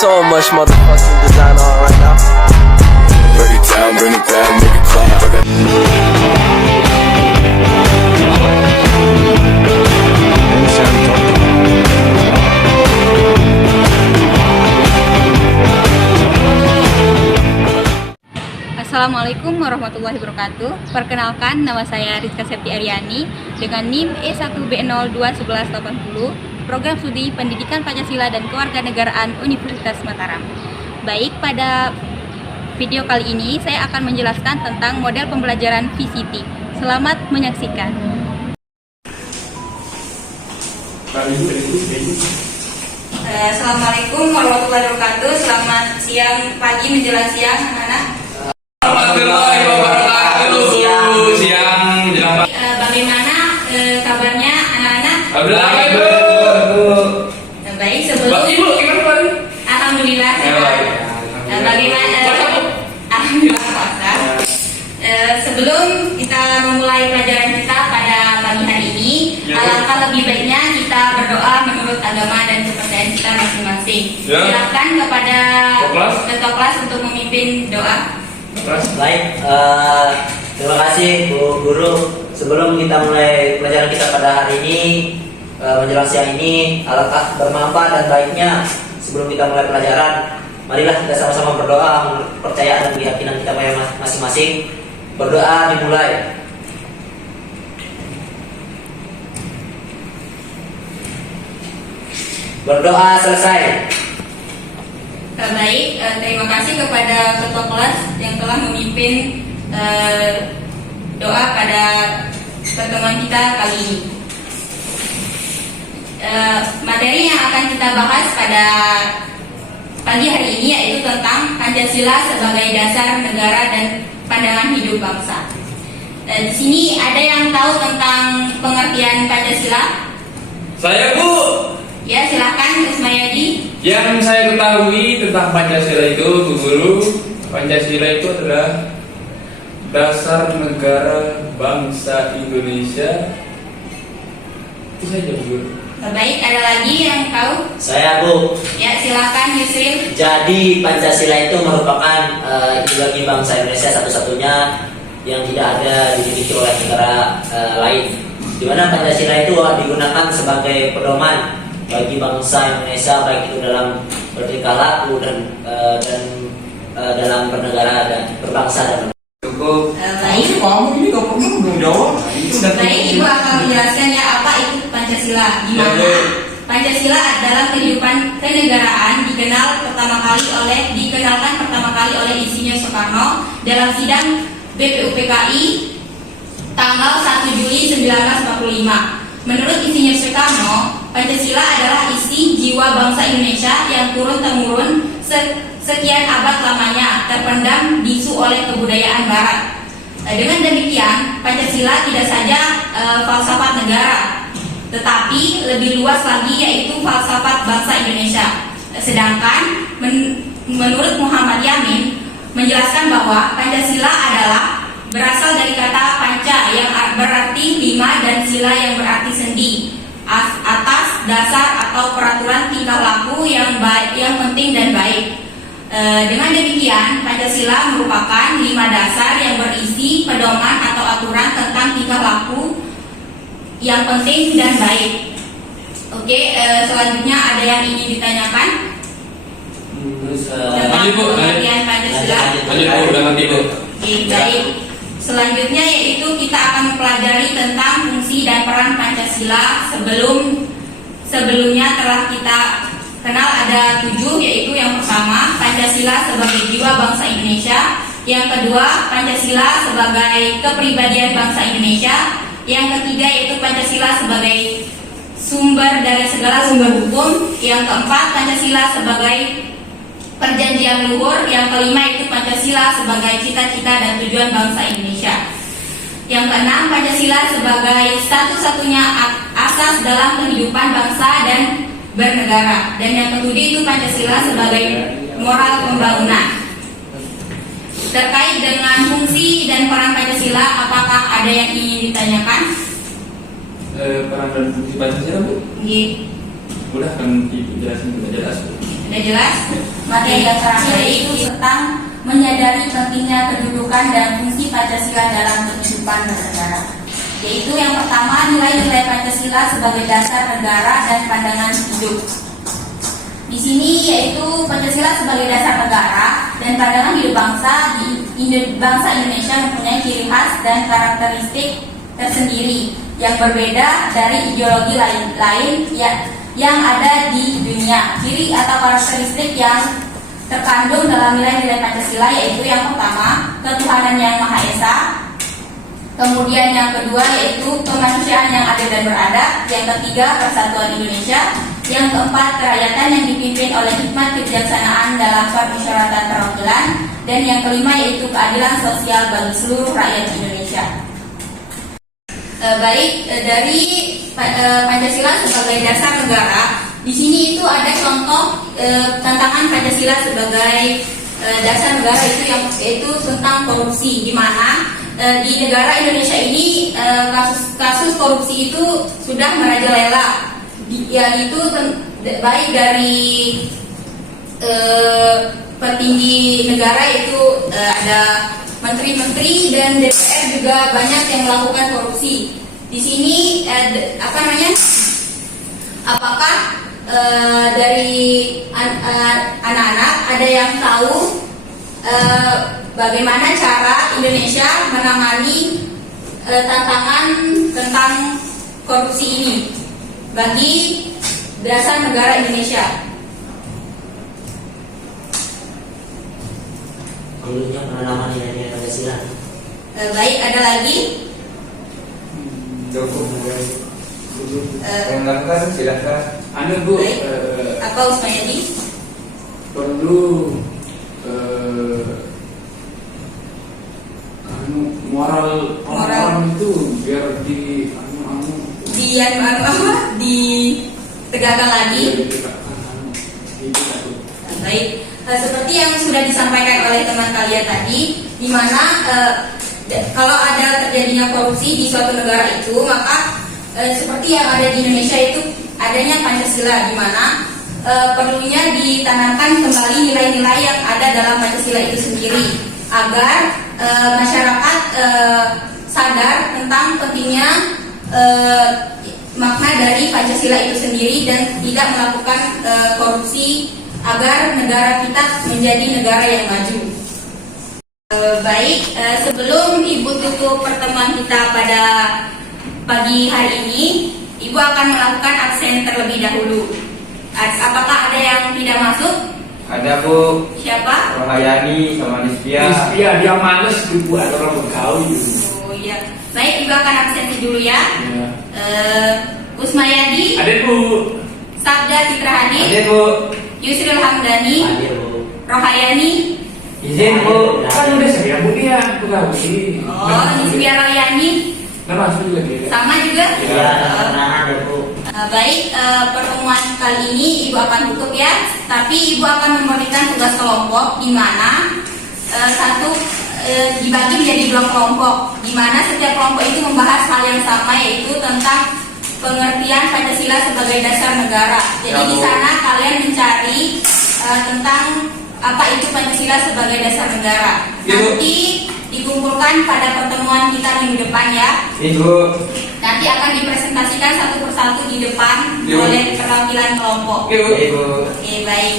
So much motherfucking designer on right now. Break it down, bring it back, make it clap. Assalamualaikum warahmatullahi wabarakatuh. Perkenalkan, nama saya Rizka Septi Aryani dengan NIM E1B021180, Program Studi Pendidikan Pancasila dan Kewarganegaraan Universitas Mataram. Baik, pada video kali ini saya akan menjelaskan tentang model pembelajaran VCT. Selamat menyaksikan. Assalamualaikum warahmatullahi wabarakatuh. Selamat siang, pagi, menjelang siang, anak-anak. Warahmatullahi wabarakatuh. Siang jelang pagi. Bagaimana kabarnya anak-anak? Alhamdulillah, Ibu. Baik, sebelum Ibu gimana Pak? Alhamdulillah. Baik. Bagaimana? Alhamdulillah puasa. Sebelum kita memulai pelajaran kita pada pagi hari ini, alangkah lebih baiknya kita berdoa menurut agama dan kepercayaan kita masing-masing. Ya. Silakan kepada Ketua kelas untuk memimpin doa. Baik, terima kasih Bu Guru. Sebelum kita mulai pelajaran kita pada hari ini, menjelang siang ini, alangkah bermanfaat dan baiknya sebelum kita mulai pelajaran, marilah kita sama-sama berdoa menurut kepercayaan dan keyakinan kita masing-masing. Berdoa dimulai. Berdoa selesai. Baik, terima kasih kepada ketua kelas yang telah memimpin doa pada pertemuan kita kali ini. Materi yang akan kita bahas pada pagi hari ini yaitu tentang Pancasila sebagai dasar negara dan pandangan hidup bangsa. Di sini ada yang tahu tentang pengertian Pancasila? Saya Bu. Ya, silakan Ismayadi. Yang saya ketahui tentang Pancasila itu, Bu Guru, Pancasila itu adalah dasar negara bangsa Indonesia. Itu saja Bu Guru. Baik, ada lagi yang tahu? Saya Bu. Ya, silakan Yusril. Jadi Pancasila itu merupakan ideologi bangsa Indonesia satu-satunya yang tidak ada dimiliki oleh negara lain. Di mana Pancasila itu digunakan sebagai pedoman bagi bangsa Indonesia, baik itu dalam bertingkah laku dan dalam bernegara dan berbangsa dan Cukup. Baik. Kamu ini nggak pernah belum jawab. Baik, Ibu akan menjelaskan ya apa itu Pancasila. Di mana Pancasila adalah kehidupan kenegaraan dikenalkan pertama kali oleh Insinyur Soekarno dalam sidang BPUPKI tanggal 1 Juli 1945. Menurut Insinyur Soekarno, Pancasila adalah isi jiwa bangsa Indonesia yang turun-temurun sekian abad lamanya terpendam bisu oleh kebudayaan Barat. Dengan demikian, Pancasila tidak saja falsafat negara, tetapi lebih luas lagi yaitu falsafat bangsa Indonesia. Sedangkan menurut Muhammad Yamin menjelaskan bahwa Pancasila adalah berasal dari kata panca yang berarti lima dan sila yang berarti sendi, atas dasar atau peraturan tingkah laku yang baik, yang penting dan baik. Dengan demikian, Pancasila merupakan 5 dasar yang berisi pedoman atau aturan tentang tingkah laku yang penting dan baik. Oke, selanjutnya ada yang ingin ditanyakan tentang pengertian Pancasila? Oke, baik. Selanjutnya yaitu kita akan mempelajari tentang fungsi dan peran Pancasila. Sebelumnya telah kita kenal ada 7, yaitu yang pertama Pancasila sebagai jiwa bangsa Indonesia, yang kedua Pancasila sebagai kepribadian bangsa Indonesia, yang ketiga yaitu Pancasila sebagai sumber dari segala sumber hukum, yang keempat Pancasila sebagai perjanjian luhur, yang kelima itu Pancasila sebagai cita-cita dan tujuan bangsa Indonesia, yang keenam Pancasila sebagai satu-satunya asas dalam kehidupan bangsa dan bernegara, dan yang ketujuh itu Pancasila sebagai moral pembangunan. Terkait dengan fungsi dan peran Pancasila, apakah ada yang ingin ditanyakan? Peran dan fungsi Pancasila Bu? Iya. Udah kan Ibu jelasin sudah jelas Bu. Sudah jelas? Materi yang terakhir yaitu tentang menyadari pentingnya kedudukan dan fungsi Pancasila dalam kehidupan bernegara. Yaitu yang pertama, nilai-nilai Pancasila sebagai dasar negara dan pandangan hidup. Di sini yaitu Pancasila sebagai dasar negara dan pandangan hidup bangsa bangsa Indonesia mempunyai ciri khas dan karakteristik tersendiri yang berbeda dari ideologi lain yang ada di dunia. Ciri atau karakteristik yang terkandung dalam nilai-nilai Pancasila yaitu yang pertama, ketuhanan yang Maha Esa. Kemudian yang kedua yaitu kemanusiaan yang adil dan beradab. Yang ketiga, persatuan Indonesia. Yang keempat, kerakyatan yang dipimpin oleh hikmat kebijaksanaan dalam permusyawaratan perwakilan. Dan yang kelima yaitu keadilan sosial bagi seluruh rakyat Indonesia. Dari Pancasila sebagai dasar negara, di sini itu ada contoh tantangan Pancasila sebagai dasar negara yaitu tentang korupsi, di mana di negara Indonesia ini kasus korupsi itu sudah merajalela, yaitu baik dari petinggi negara yaitu ada menteri-menteri dan DPR juga banyak yang melakukan korupsi. Di sini apakah dari anak-anak ada yang tahu bagaimana cara Indonesia menangani tantangan tentang korupsi ini bagi dasar negara Indonesia? Perlunya penanaman nilai-nilai Pancasila. Baik, ada lagi? Silakan, silakan. Bu, Baik. Apa Usmayadi? Perlu moral orang itu biar ditegakkan lagi. Baik, seperti yang sudah disampaikan oleh teman kalian tadi, di mana kalau ada terjadinya korupsi di suatu negara itu, maka seperti yang ada di Indonesia itu adanya Pancasila, di mana perlunya ditanamkan kembali nilai-nilai yang ada dalam Pancasila itu sendiri agar masyarakat sadar tentang pentingnya makna dari Pancasila itu sendiri dan tidak melakukan korupsi agar negara kita menjadi negara yang maju. Baik, sebelum Ibu tutup pertemuan kita pada pagi hari ini, Ibu akan melakukan absen terlebih dahulu. Apakah ada yang tidak masuk? Ada, Bu. Siapa? Rohayani sama Nisbia, dia males dibuat orang bergaul. Oh iya. Baik, Ibu akan absensi dulu ya. Usmayadi. Ada, Bu. Sabda Citra Hadi. Ada, Bu. Yusril Hamdani. Hadir, Bu. Rohayani. Izin, Bu. Kan udah saya, Bu, dia pegawai. Oh, Nisbia Royani. Nah, masuk juga dia. Sama juga? Iya, penanaman ya, Bu. Baik, pertemuan kali ini Ibu akan tutup ya. Tapi Ibu akan memberikan tugas kelompok di mana dibagi menjadi 2 kelompok, di mana setiap kelompok itu membahas hal yang sama, yaitu tentang pengertian Pancasila sebagai dasar negara. Jadi di sana kalian mencari tentang apa itu Pancasila sebagai dasar negara. Nanti dikumpulkan pada pertemuan kita minggu depan ya. Ibu. Nanti akan dipresentasikan satu persatu di depan oleh perwakilan kelompok. Ibu. Oke, baik.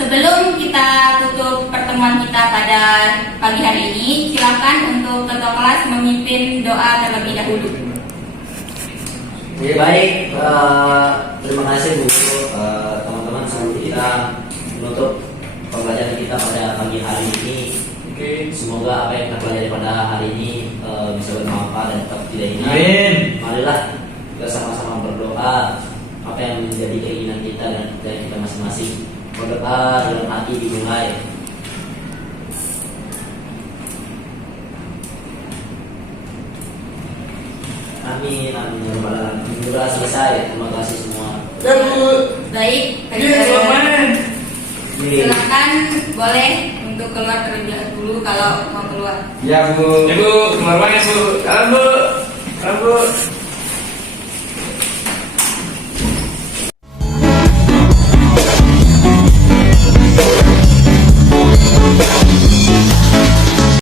Sebelum kita tutup pertemuan kita pada pagi hari ini, silakan untuk ketua kelas memimpin doa terlebih dahulu. Ya, baik, terima kasih Bu, teman-teman. Sebelum kita menutup pembelajaran kita pada pagi hari ini, semoga apa yang kita pelajari pada hari ini bisa bermanfaat dan tetap tidak hilang. Amin. Marilah kita sama-sama berdoa apa yang menjadi keinginan kita dan kita masing-masing. Berdoa dalam hati dimulai. Amin, amin ya rabbal alamin. Sudah selesai. Terima kasih semua. Baik, silakan boleh untuk keluar terlebih dahulu kalau mau keluar. Ya, Bu. Ibu, keluar mana, Bu? Salam, Bu. Salam, Bu.